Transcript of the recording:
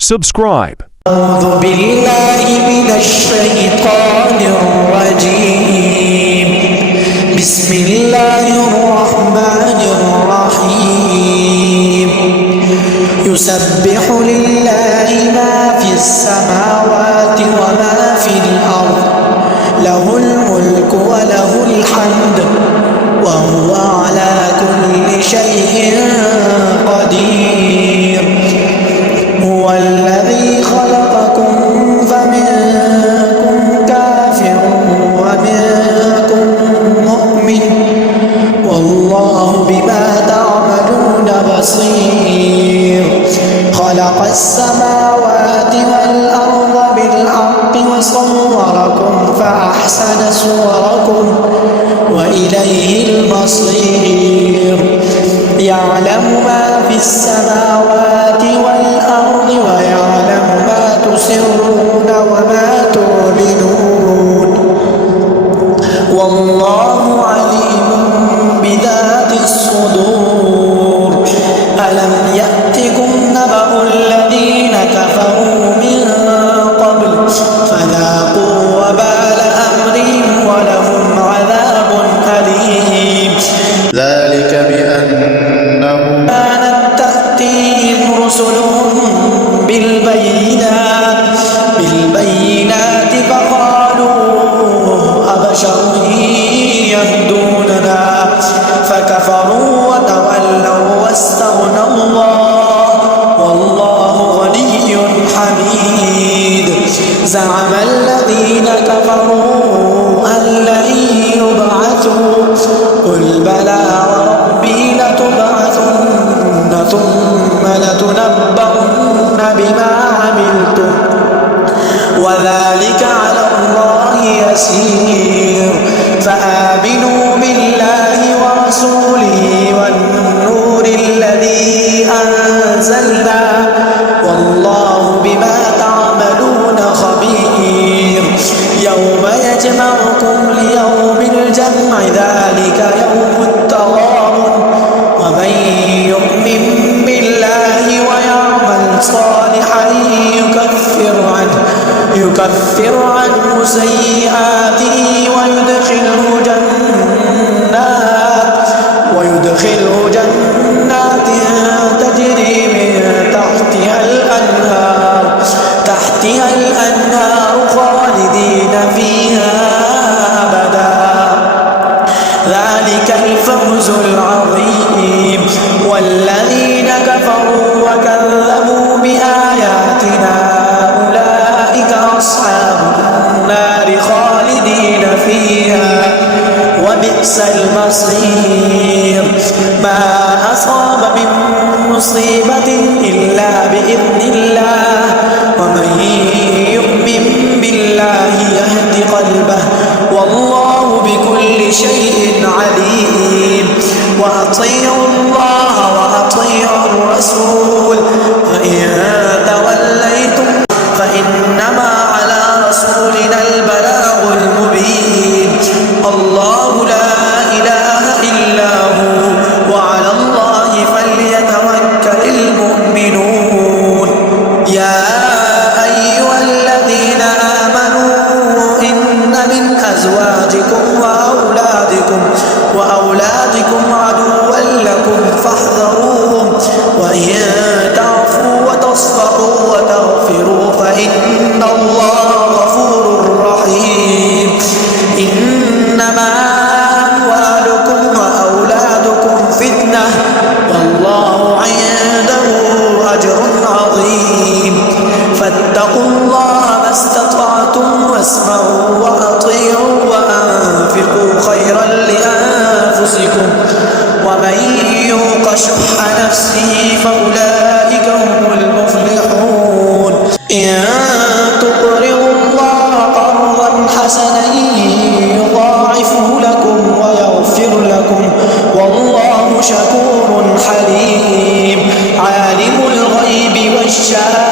Subscribe. أعوذ بالله من الشيطان الرجيم. بسم الله الرحمن الرحيم. يسبح لله ما في السماوات وما في الأرض، له الملك وله الحمد وهو على كل شيء قدير. هو الذي خلقكم فمنكم كافر ومنكم مؤمن، والله بما تعملون بصير. خلق السماوات والأرض بالحق وصوركم فأحسن صوركم وإليه المصير. يعلم ما في السماوات والأرض ويعلم ما تسرون وما تعلنون، والله عليم بذات الصدور. ألم يأتكم نبأ الذين كفروا من قبل فذاقوا وبال أمرهم ولهم عذاب أليم. ذلك بأنهم كانت تأتيهم رسلهم بالبينات فقالوا أبشر يهدوننا فكفروا وتولوا واستغنى الله والله غني حميد. زعم الذين كفروا أن لن يبعثوا قل بلى وربي لتبعثن ثم لتنبؤن بما عملتم وذلك على الله يسير. فآمنوا بالله ورسوله والنور الذي أنزلنا والله بما تعملون خبير. يوم يجمعكم ليوم الجمع ذلك يوم التغابن، ومن يؤمن بالله ويعمل صالحا يكفر عنه سيئاته ويدخله جنات تجري من تحتها الأنهار خالدين فيها أبدا. ذلك الفوز العظيم. والذين كفروا وكذبوا بآياتنا أولئك أصحاب النار خالدين فيها وبئس المصير. ما أصاب من مصيبة إلا بإذن الله، ومن يؤمن بالله يهد قلبه والله بكل شيء عليم. وأطيعوا الله وأطيعوا الرسول فإن توليتم فإنما على رسولنا البلاغ المبين. الله لا إله إلا هو وعلى الله فليتوكل المؤمنون. يا أيها الذين آمنوا إن من أزواجكم وأولادكم عدوا لكم فاحذروهم، وإن تعفوا وتصفحوا وتغفروا فإن الله غفور رحيم. إنما أموالكم وأولادكم فتنة والله عنده أجر عظيم. فاتقوا الله ما استطعتم واسمعوا وأطيعوا وأنفقوا خيرا لأنفسكم، ومن يوق شح نفسه فأولئك هم المفلحون. إن تقرضوا الله قرضا حسنا يضاعفه لكم ويغفر لكم والله شكور حليم. عالم الغيب والشهادة